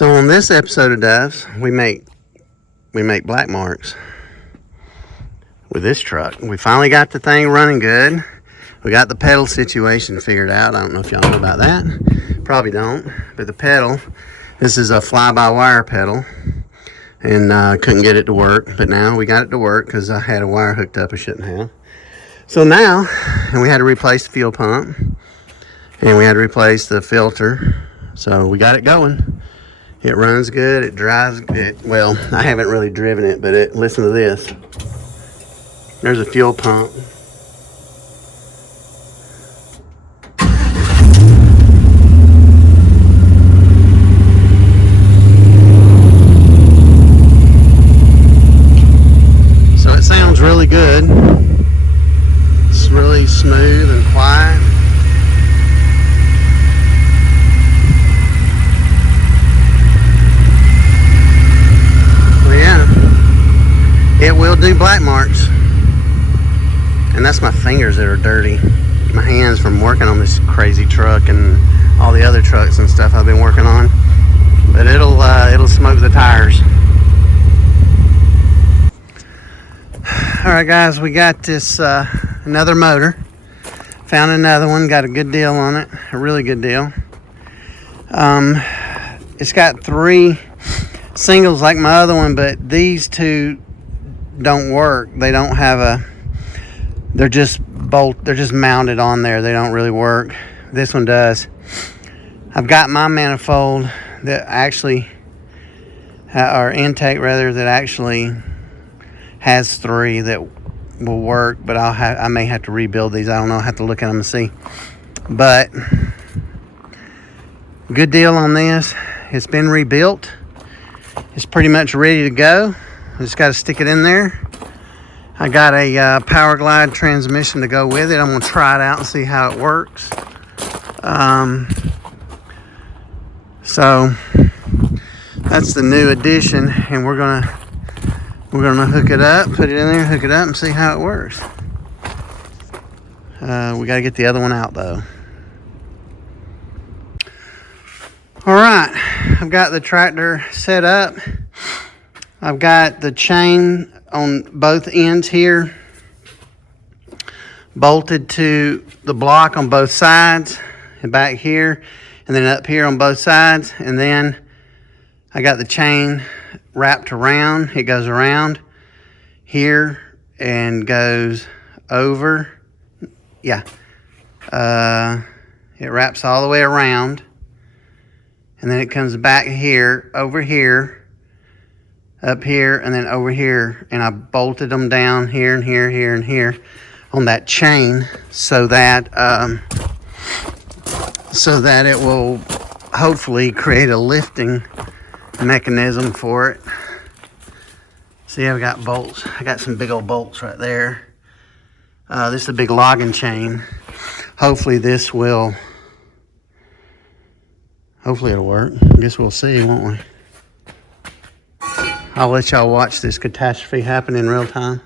So on this episode of Dufs, we make black marks with this truck. We finally got the thing running good. We got the pedal situation figured out. I don't know if y'all know about that. Probably don't. But the pedal, this is a fly-by-wire pedal, and couldn't get it to work. But now we got it to work because I had a wire hooked up I shouldn't have. So now, and we had to replace the fuel pump, and we had to replace the filter. So we got it going. It runs good, it drives it. Well, I haven't really driven it, but listen to this. There's a fuel pump. So it sounds really good. It's really smooth and quiet. It will do black marks. And that's my fingers that are dirty. My hands from working on this crazy truck and all the other trucks and stuff I've been working on. But it'll smoke the tires. Alright guys, we got this another motor. Found another one, got a good deal on it. A really good deal. It's got 3 singles like my other one, but these 2 don't work. They don't have they're just mounted on there. They don't really work. This one does. I've got my manifold that actually or intake rather that actually has 3 that will work, but I may have to rebuild these. I don't know. I have to look at them and see. But good deal on this. It's been rebuilt. It's pretty much ready to go. I just got to stick it in there. I got a Power Glide transmission to go with it. I'm going to try it out and see how it works. So that's the new addition, and we're gonna hook it up, put it in there, hook it up, and see how it works. We got to get the other one out though. All right, I've got the tractor set up. I've got the chain on both ends here, bolted to the block on both sides, and back here, and then up here on both sides. And then I got the chain wrapped around. It goes around here and goes over. Yeah. It wraps all the way around. And then it comes back here, over here, up here, and then over here. And I bolted them down here and here, here and here on that chain so that it will hopefully create a lifting mechanism for it. See, I've got bolts. I got some big old bolts right there. This is a big logging chain. Hopefully it'll work. I guess we'll see, won't we? I'll let y'all watch this catastrophe happen in real time.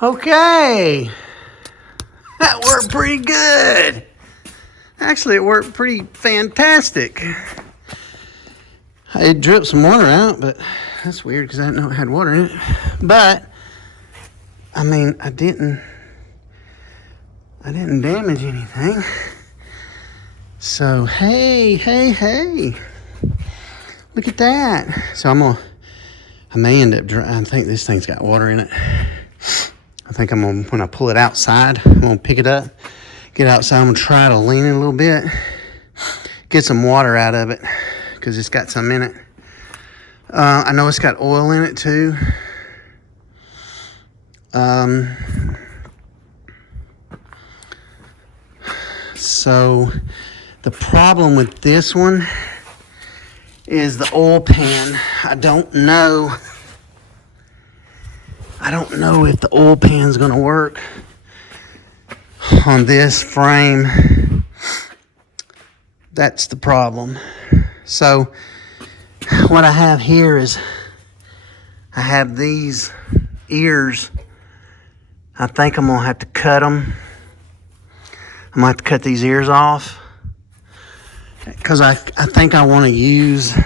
Okay, that worked pretty good. Actually, it worked pretty fantastic. It dripped some water out, but that's weird because I didn't know it had water in it. But I mean, I didn't damage anything. So hey, look at that. So I may end up I think this thing's got water in it. I think I'm gonna, when I pull it outside, I'm gonna pick it up, get outside, I'm gonna try to lean it a little bit, get some water out of it, because it's got some in it. I know it's got oil in it too. So the problem with this one is the oil pan. I don't know if the oil pan's gonna work on this frame. That's the problem. So what I have here is I have these ears. I think I'm gonna have to cut them. I'm gonna have to cut these ears off because I think I want to use.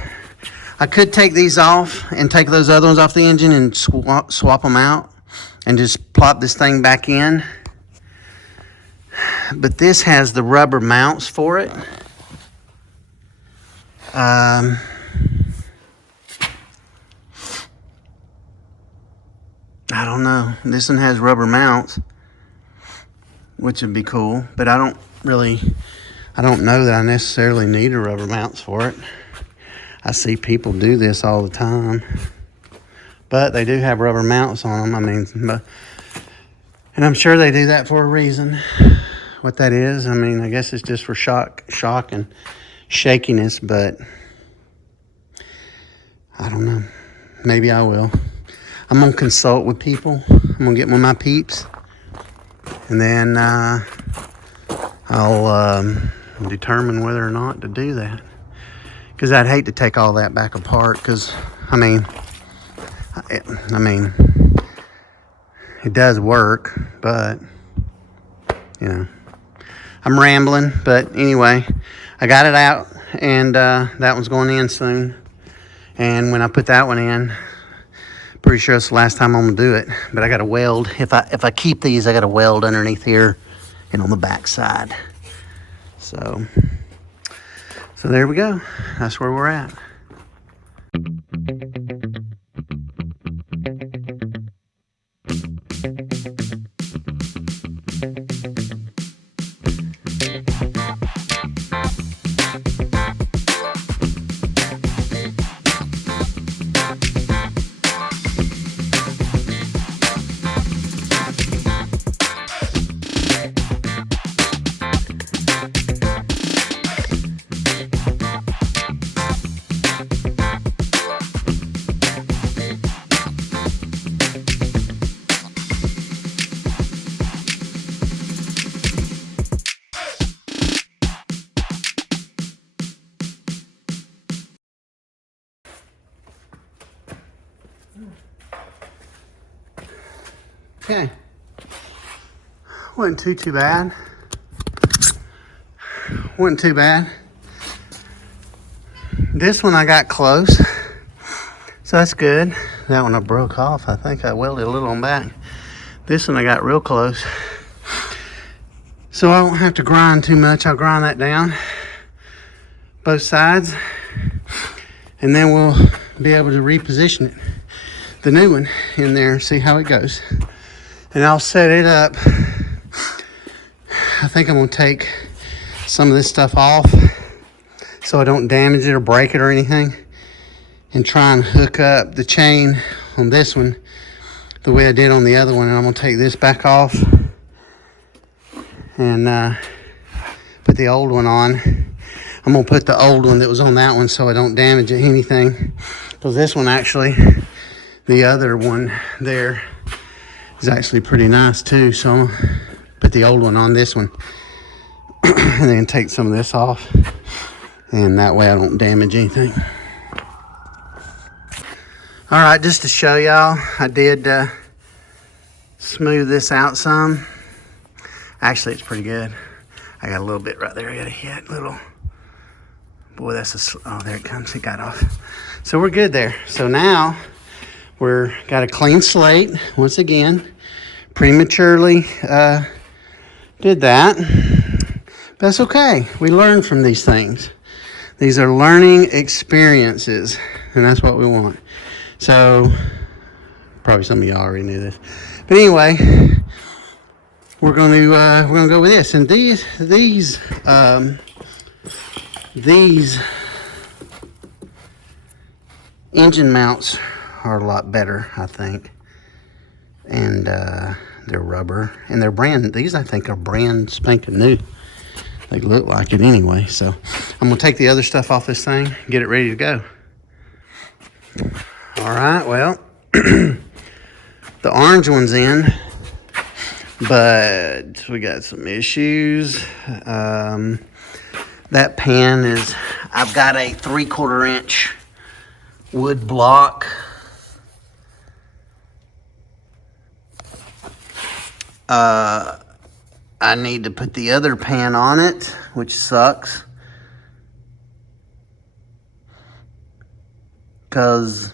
I could take these off and take those other ones off the engine and swap them out and just plop this thing back in. But this has the rubber mounts for it. I don't know. This one has rubber mounts, which would be cool, but I don't know that I necessarily need a rubber mounts for it. I see people do this all the time, but they do have rubber mounts on them. I mean, and I'm sure they do that for a reason. What that is, I mean, I guess it's just for shock and shakiness, but I don't know. Maybe I will. I'm gonna consult with people. I'm gonna get one of my peeps, and then I'll determine whether or not to do that. Because I'd hate to take all that back apart. Because I mean, it does work, but you know, I'm rambling. But anyway, I got it out, and that one's going in soon. And when I put that one in, pretty sure it's the last time I'm gonna do it. But I got to weld. If I keep these, I got to weld underneath here and on the back side. So there we go. That's where we're at. Okay, wasn't too bad. Wasn't too bad. This one I got close, so that's good. That one I broke off. I think I welded a little on back. This one I got real close, so I won't have to grind too much. I'll grind that down, both sides, and then we'll be able to reposition it, the new one, in there, see how it goes. And I'll set it up. I think I'm gonna take some of this stuff off so I don't damage it or break it or anything, and try and hook up the chain on this one the way I did on the other one. And I'm gonna take this back off and put the old one on. I'm gonna put the old one that was on that one so I don't damage anything, because this one actually, the other one there, is actually pretty nice too. So I'm gonna put the old one on this one and then take some of this off, and that way I don't damage anything. All right, just to show y'all, I did smooth this out some. Actually, it's pretty good. I got a little bit right there. I got to hit little. Boy, that's a. Oh, there it comes. It got off. So we're good there. So now we're got a clean slate once again. Prematurely did that. But that's okay. We learn from these things. These are learning experiences, and that's what we want. So probably some of y'all already knew this. But anyway, we're gonna go with this, and these engine mounts are a lot better, I think, and they're rubber, and they're brand. These I think are brand spanking new. They look like it anyway. So I'm gonna take the other stuff off this thing, get it ready to go. All right. Well, the orange one's in. But we got some issues. That pan is, I've got a 3/4 inch wood block. I need to put the other pan on it, which sucks. Because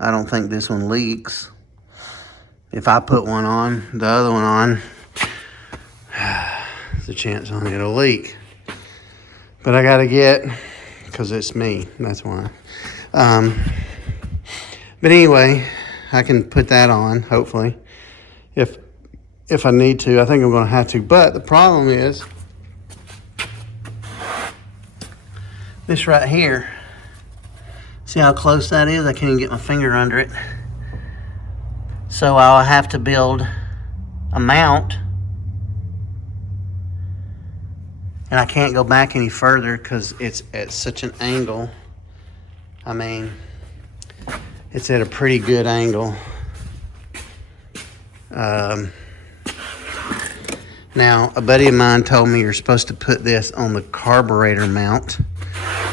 I don't think this one leaks. If I put one on, the other one on, there's a chance on it'll leak. But I gotta get, because it's me, that's why. But anyway, I can put that on, hopefully, if I need to. I think I'm gonna have to. But the problem is, this right here, see how close that is? I can't even get my finger under it. So I'll have to build a mount, and I can't go back any further because it's at such an angle. I mean, it's at a pretty good angle. Now, a buddy of mine told me you're supposed to put this on the carburetor mount,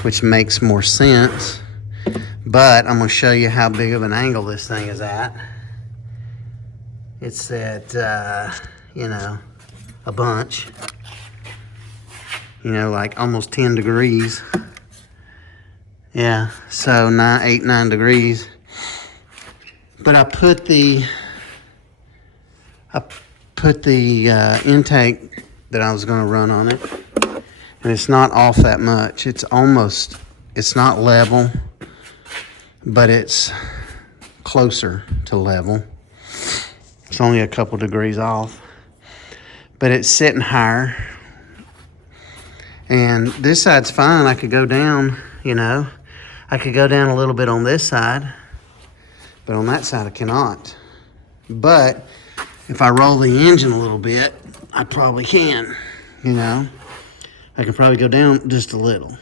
which makes more sense. But I'm going to show you how big of an angle this thing is at. It's at, a bunch. Like almost 10 degrees. Yeah, so 8, 9 degrees. But I put the intake that I was going to run on it, and it's not off that much. It's not level, but it's closer to level. It's only a couple degrees off, but it's sitting higher. And this side's fine. I could go down, I could go down a little bit on this side, but on that side I cannot. But if I roll the engine a little bit, I probably can, I can probably go down just a little.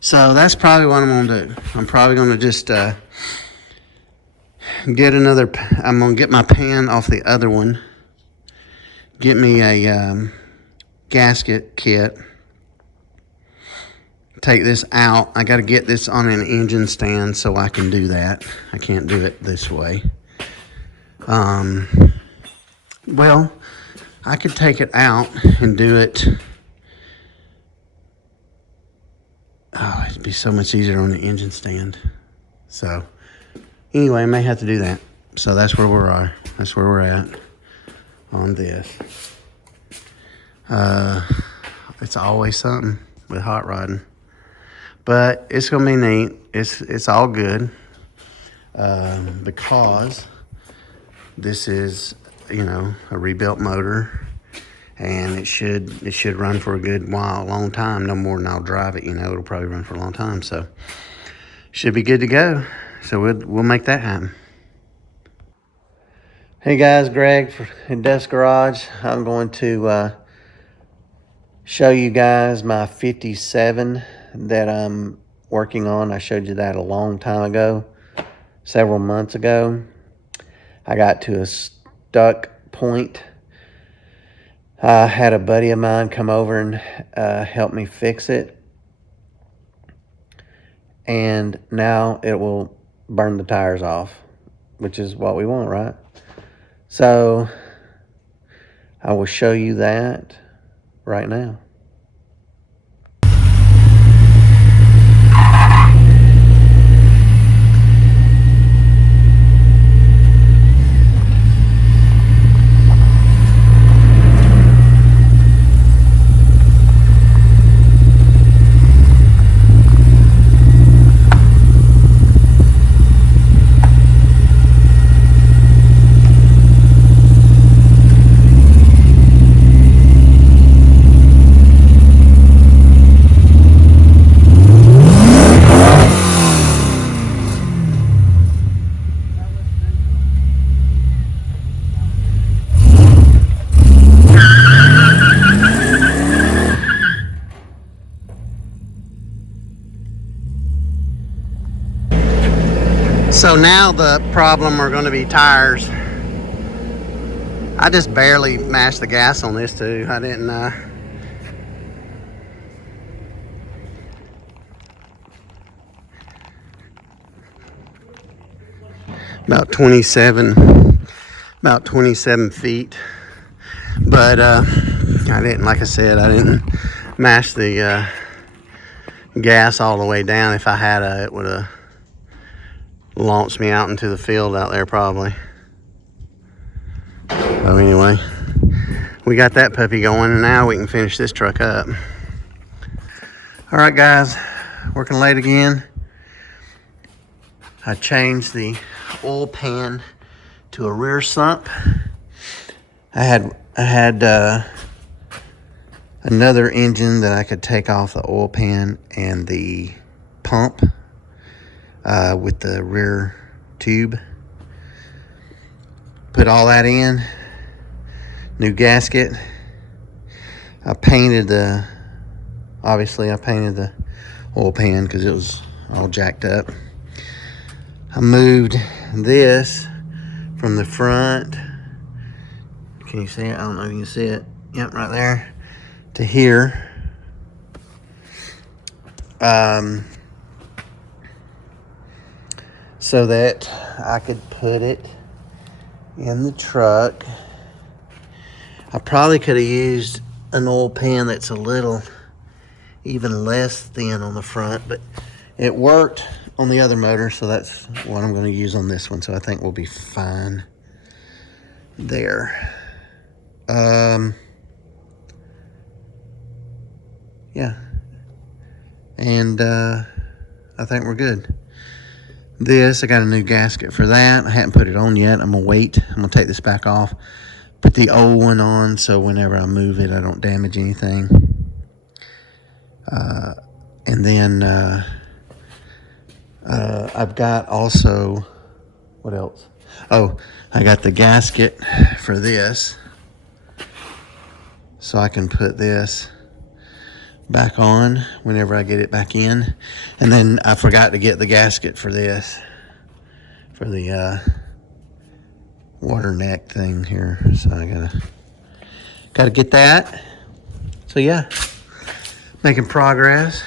So that's probably what I'm gonna do. I'm probably gonna just I'm gonna get my pan off the other one, get me a gasket kit, take this out. I got to get this on an engine stand so I can do that. I can't do it this way. Well, I could take it out and do it. Oh, it'd be so much easier on the engine stand. So anyway, I may have to do that. So that's where we are. That's where we're at on this. It's always something with hot rodding. But it's going to be neat. It's all good. Because this is, a rebuilt motor. And it should run for a good while, a long time. No more than I'll drive it, It'll probably run for a long time. So should be good to go. So we'll make that happen. Hey guys, Greg at Dufs Garage. I'm going to show you guys my 57 that I'm working on. I showed you that a long time ago, several months ago. I got to a stuck point. I had a buddy of mine come over and help me fix it. And now it will burn the tires off. which is what we want, right? So I will show you that right now. So now the problem are going to be tires. I just barely mashed the gas on this too. I didn't about 27 feet, but I didn't, like I said, I didn't mash the gas all the way down. If I had it would have launched me out into the field out there probably. So anyway, we got that puppy going, and now we can finish this truck up. All right, guys, working late again. I changed the oil pan to a rear sump. I had another engine that I could take off the oil pan and the pump with the rear tube. Put all that in. New gasket. I painted the oil pan because it was all jacked up. I moved this from the front. Can you see it? I don't know if you can see it. Yep, right there to here. So that I could put it in the truck. I probably could have used an oil pan that's a little even less thin on the front, but it worked on the other motor, so that's what I'm going to use on this one. So I think we'll be fine there. Yeah, and I think we're good. This, I got a new gasket for that. I haven't put it on yet. I'm gonna wait. I'm gonna take this back off, put the old one on, so whenever I move it, I don't damage anything. And then I've got also, what else? Oh, I got the gasket for this, so I can put this back on whenever I get it back in. And then I forgot to get the gasket for this, for the water neck thing here, so I gotta get that. So yeah, making progress.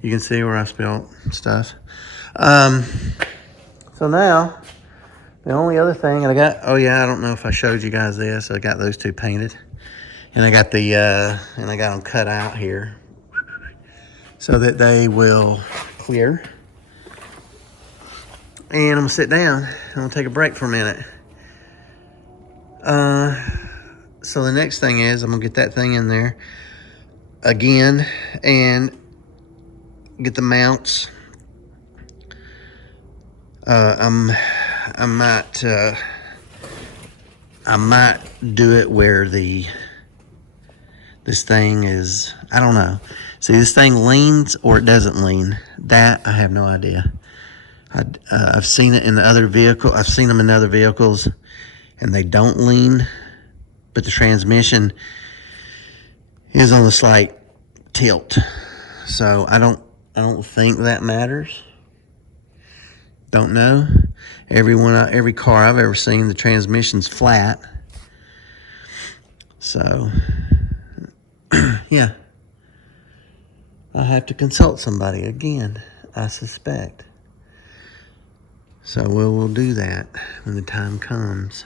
You can see where I spilled stuff. So now the only other thing I got, oh yeah, I don't know if I showed you guys this. I got those two painted, and I got them cut out here so that they will clear. And I'm gonna sit down and I'm gonna take a break for a minute. So the next thing is I'm gonna get that thing in there again and get the mounts. I might do it where this thing is, I don't know. See, this thing leans or it doesn't lean. That I have no idea. I've seen it in the other vehicle. I've seen them in other vehicles, and they don't lean, but the transmission is on a slight tilt. So I don't think that matters. Don't know. Every car I've ever seen, the transmission's flat. So yeah, I'll have to consult somebody again, I suspect. So we'll do that when the time comes.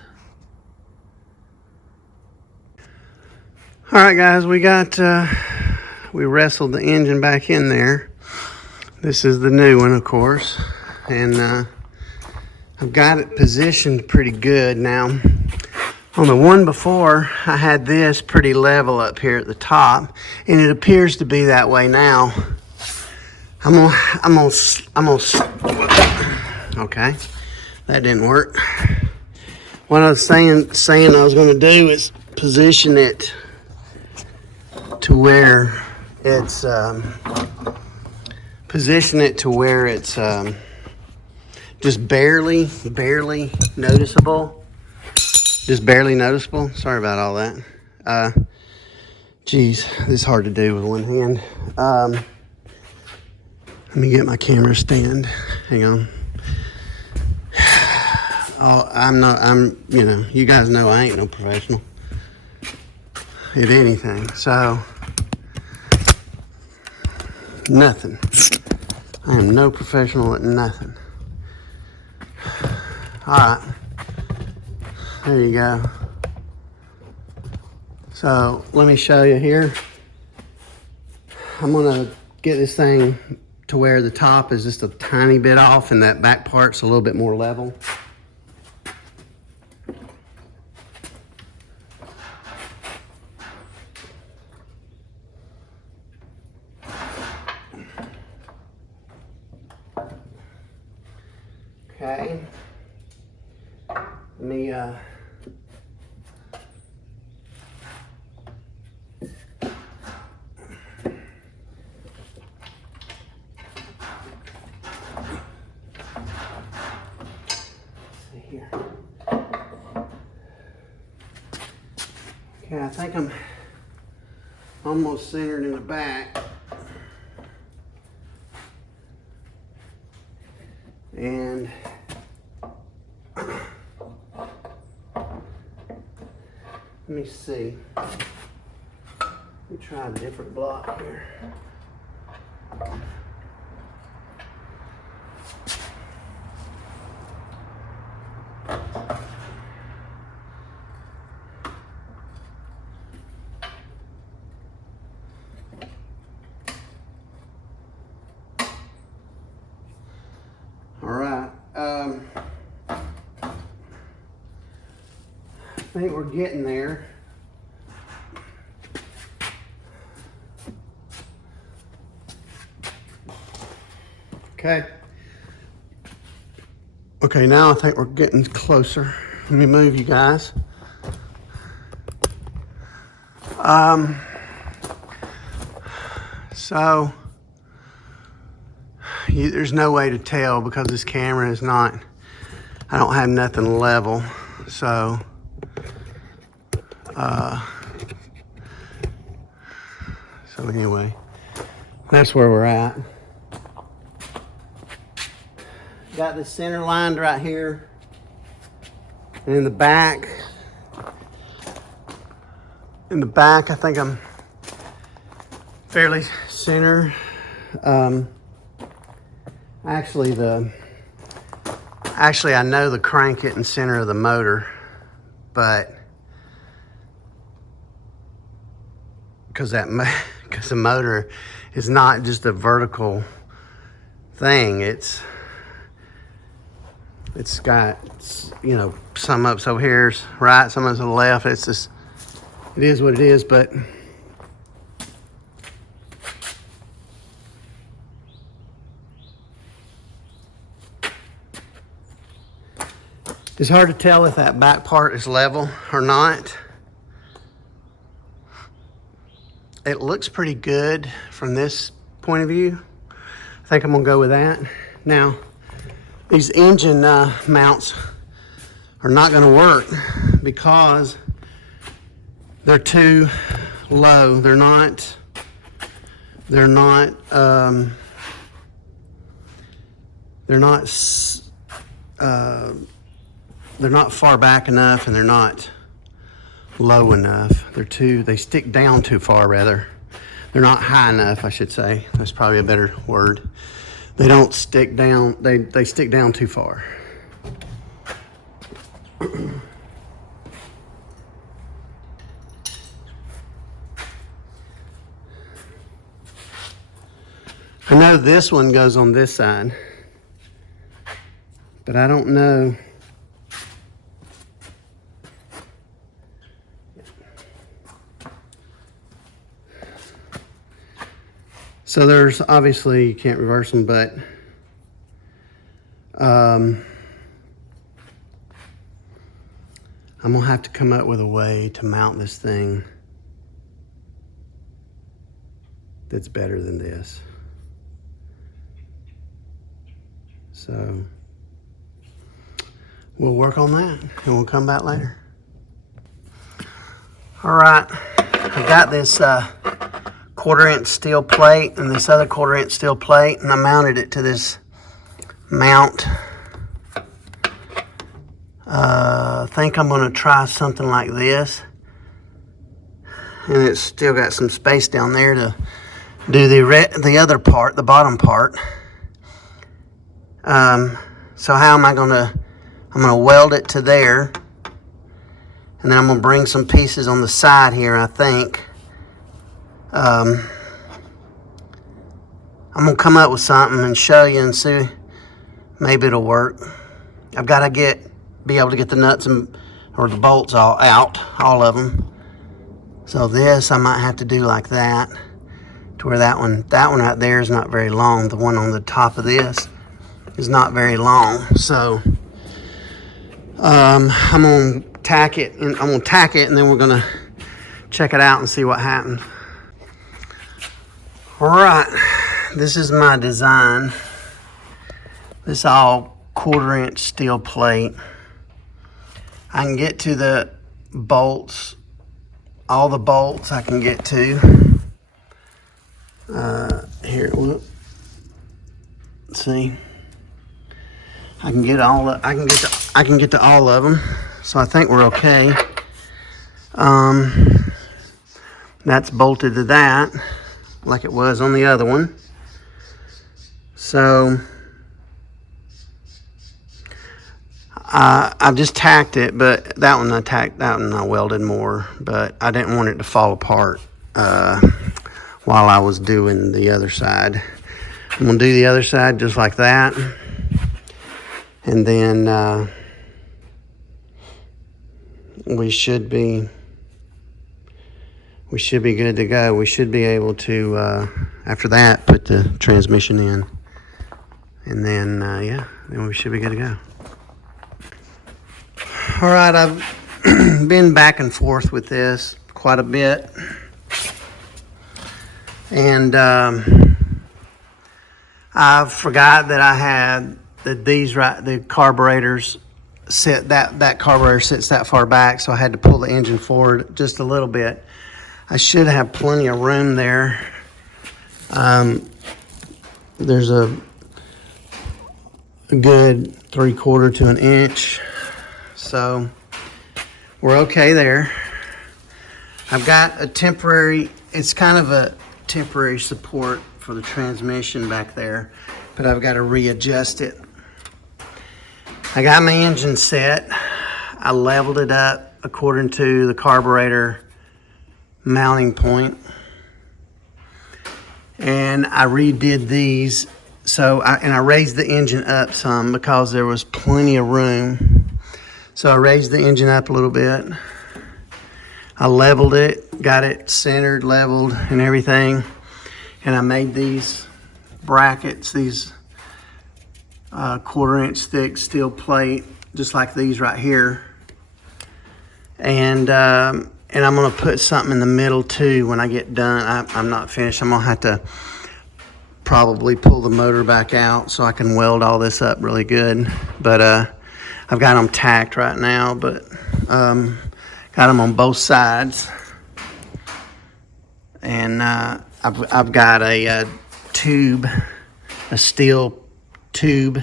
All right, guys, we wrestled the engine back in there. This is the new one, of course, and I've got it positioned pretty good now. On the one before, I had this pretty level up here at the top, and it appears to be that way now. I'm gonna, okay, that didn't work. What I was saying I was gonna do is position it to where it's just barely noticeable. Just barely noticeable. Sorry about all that. Geez, this is hard to do with one hand. Let me get my camera stand. Hang on. Oh, you guys know I ain't no professional at anything, so nothing. I am no professional at nothing. All right, there you go. So let me show you here. I'm gonna get this thing to where the top is just a tiny bit off and that back part's a little bit more level. Okay, let me see here. Okay, I think I'm almost centered in the back. And let me see. Let me try a different block here. All right. I think we're getting there. Okay. Okay, now I think we're getting closer. Let me move you guys. So there's no way to tell because this camera is not, I don't have nothing level. So anyway, that's where we're at. Got the center lined right here. And in the back, I think I'm fairly center. Actually, I know the crank isn't center of the motor, but because the motor is not just a vertical thing. It's got, you know, some up so here's right, some up to the left. It's just, it is what it is, but it's hard to tell if that back part is level or not. It looks pretty good from this point of view. I think I'm gonna go with that. Now, these engine mounts are not gonna work because they're too low. They're not far back enough, and they're not low enough. They stick down too far, rather. They're not high enough, I should say. That's probably a better word. They don't stick down, they stick down too far. I know this one goes on this side, but I don't know. So there's, obviously you can't reverse them, but I'm gonna have to come up with a way to mount this thing that's better than this. So we'll work on that and we'll come back later. All right, I got this 1/4-inch steel plate and this other 1/4-inch steel plate, and I mounted it to this mount. I think I'm gonna try something like this, and it's still got some space down there to do the other part, the bottom part. So how am I gonna, I'm gonna weld it to there, and then I'm gonna bring some pieces on the side here, I think. I'm gonna come up with something and show you and see, maybe it'll work. I've got to be able to get the nuts or the bolts all out, all of them. So this I might have to do like that, to where that one right there is not very long. The one on the top of this is not very long. So I'm gonna tack it, and then we're gonna check it out and see what happens. All right, this is my design. This all 1/4-inch steel plate. I can get to the bolts, all the bolts I can get to. Here, whoop. See, I can get all. I can get to all of them. So I think we're okay. That's bolted to that, like it was on the other one. So I've just tacked it, but that one I welded more, but I didn't want it to fall apart while I was doing the other side. I'm gonna do the other side just like that, and then we should be good to go. We should be able to, after that, put the transmission in. And then, yeah, then we should be good to go. All right, I've been back and forth with this quite a bit. And I forgot that I had the carburetors that carburetor sits that far back, so I had to pull the engine forward just a little bit. I should have plenty of room there. There's a good 3/4 to an inch, so we're okay there. I've got a temporary, it's kind of a temporary support for the transmission back there, but I've got to readjust it. I got my engine set. I leveled it up according to the carburetor mounting point, and I redid these. So I raised the engine up some because there was plenty of room. So I raised the engine up a little bit. I leveled it, got it centered, leveled, and everything. And I made these brackets, these 1/4-inch thick steel plate, just like these right here. And I'm gonna put something in the middle too when I get done. I'm not finished. I'm gonna have to probably pull the motor back out so I can weld all this up really good. But I've got them tacked right now, but got them on both sides. And I've got a tube, a steel tube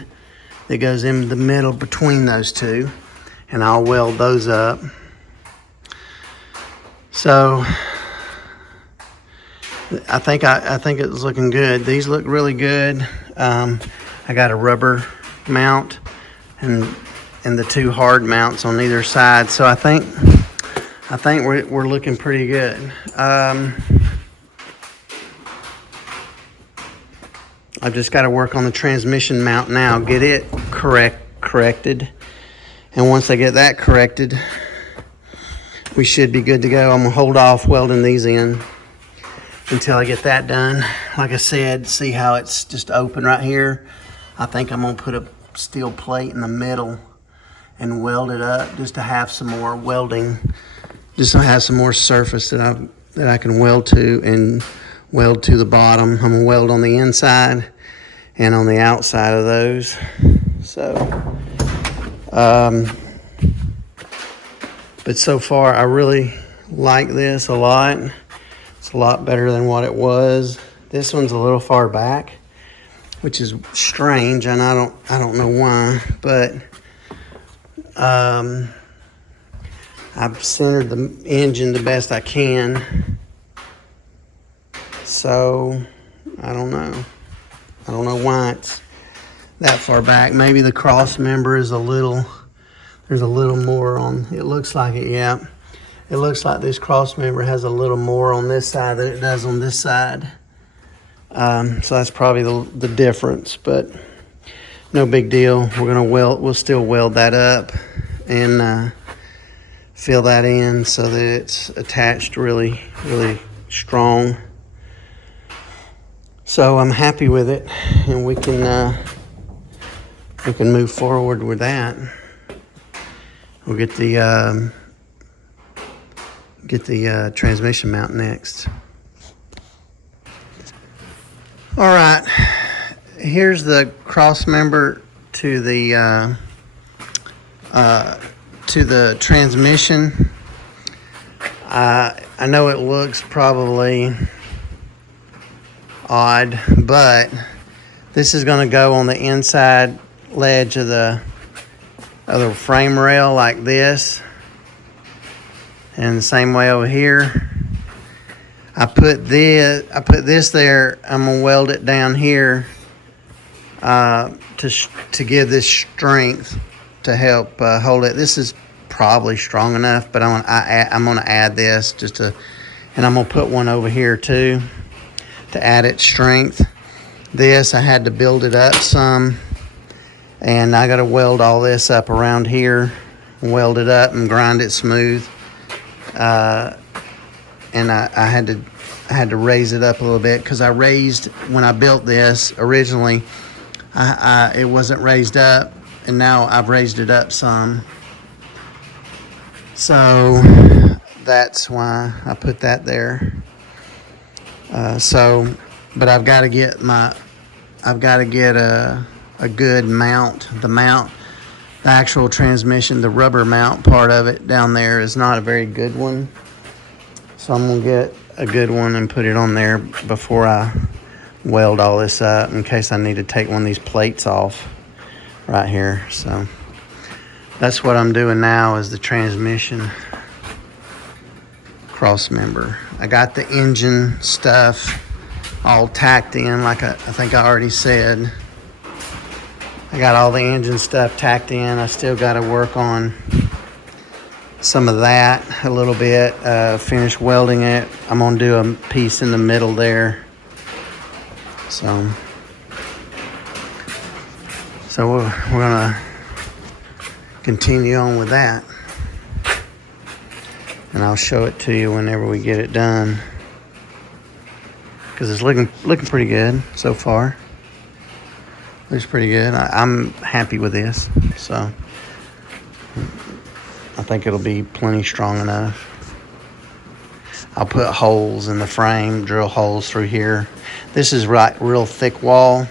that goes in the middle between those two, and I'll weld those up. So I think it's looking good. These look really good. I got a rubber mount, and and the 2 hard mounts on either side. So I think we're looking pretty good. I've just got to work on the transmission mount now, get it corrected. And once I get that corrected, we should be good to go. I'm gonna hold off welding these in until I get that done. Like I said, see how it's just open right here? I think I'm gonna put a steel plate in the middle and weld it up just to have some more welding, just to have some more surface that I can weld to and weld to the bottom. I'm gonna weld on the inside and on the outside of those. So, but so far I really like this a lot. It's a lot better than what it was. This one's a little far back, which is strange, and I don't know why, but I've centered the engine the best I can. So I don't know why it's that far back. Maybe the cross member is there's a little more on, it looks like it, yeah. It looks like this cross member has a little more on this side than it does on this side. So that's probably the difference, but no big deal. We'll still weld that up and fill that in so that it's attached really, really strong. So I'm happy with it, and we can move forward with that. We'll get the transmission mount next. All right, here's the cross member to the transmission. I know it looks probably odd, but this is going to go on the inside ledge of the frame rail like this, and the same way over here. I put this there. I'm gonna weld it down here to give this strength to help hold it. This is probably strong enough, but I'm gonna add this and I'm gonna put one over here too to add its strength. This, I had to build it up some, and I got to weld all this up around here, weld it up and grind it smooth. And I had to raise it up a little bit, because when I built this originally, it wasn't raised up, and now I've raised it up some. So that's why I put that there. But I've got to get a good mount. The actual transmission, the rubber mount part of it down there is not a very good one. So I'm gonna get a good one and put it on there before I weld all this up, in case I need to take one of these plates off right here. So that's what I'm doing now, is the transmission cross member. I got the engine stuff all tacked in, like I think I already said. I got all the engine stuff tacked in. I still got to work on some of that a little bit, finish welding it. I'm gonna do a piece in the middle there. So we're gonna continue on with that, and I'll show it to you whenever we get it done, because it's looking pretty good so far. Looks pretty good. I'm happy with this, so I think it'll be plenty strong enough. I'll put holes in the frame, drill holes through here. This is real thick wall,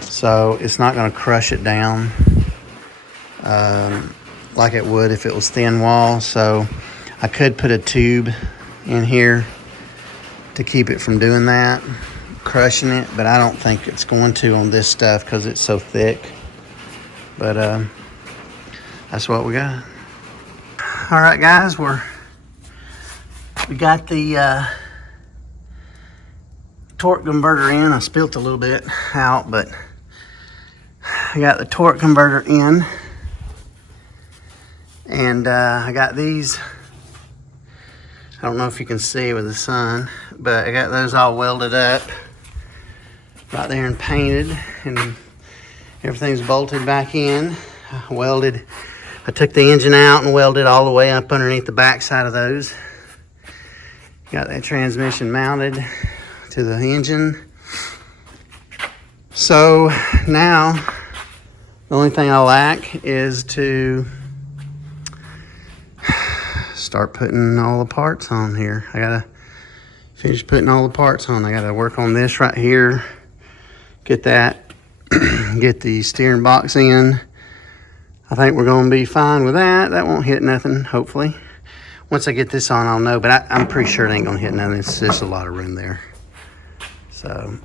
so it's not going to crush it down like it would if it was thin wall. So I could put a tube in here to keep it from doing that, crushing it, but I don't think it's going to on this stuff because it's so thick. But that's what we got. All right, guys, we got the torque converter in. I spilt a little bit out, but I got the torque converter in. And I got these, I don't know if you can see with the sun, but I got those all welded up right there and painted, and everything's bolted back in. I took the engine out and welded all the way up underneath the back side of those. Got that transmission mounted to the engine. So now the only thing I lack is to start putting all the parts on here. I gotta finish putting all the parts on. I gotta work on this right here, get that, get the steering box in. I think we're gonna be fine with that. That won't hit nothing, hopefully. Once I get this on, I'll know, but I'm pretty sure it ain't gonna hit nothing. It's just a lot of room there. So,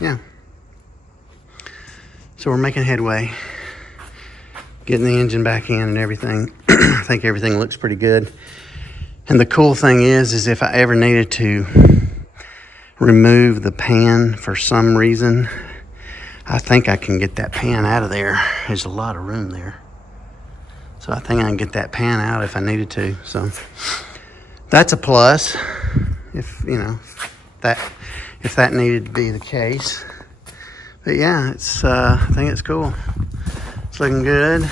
yeah. So we're making headway, getting the engine back in and everything. I think everything looks pretty good. And the cool thing is if I ever needed to remove the pan for some reason, I think I can get that pan out of there. There's a lot of room there. So I think I can get that pan out if I needed to. So that's a plus, if you know, if that needed to be the case. But yeah, it's I think it's cool. It's looking good.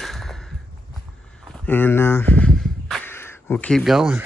And we'll keep going.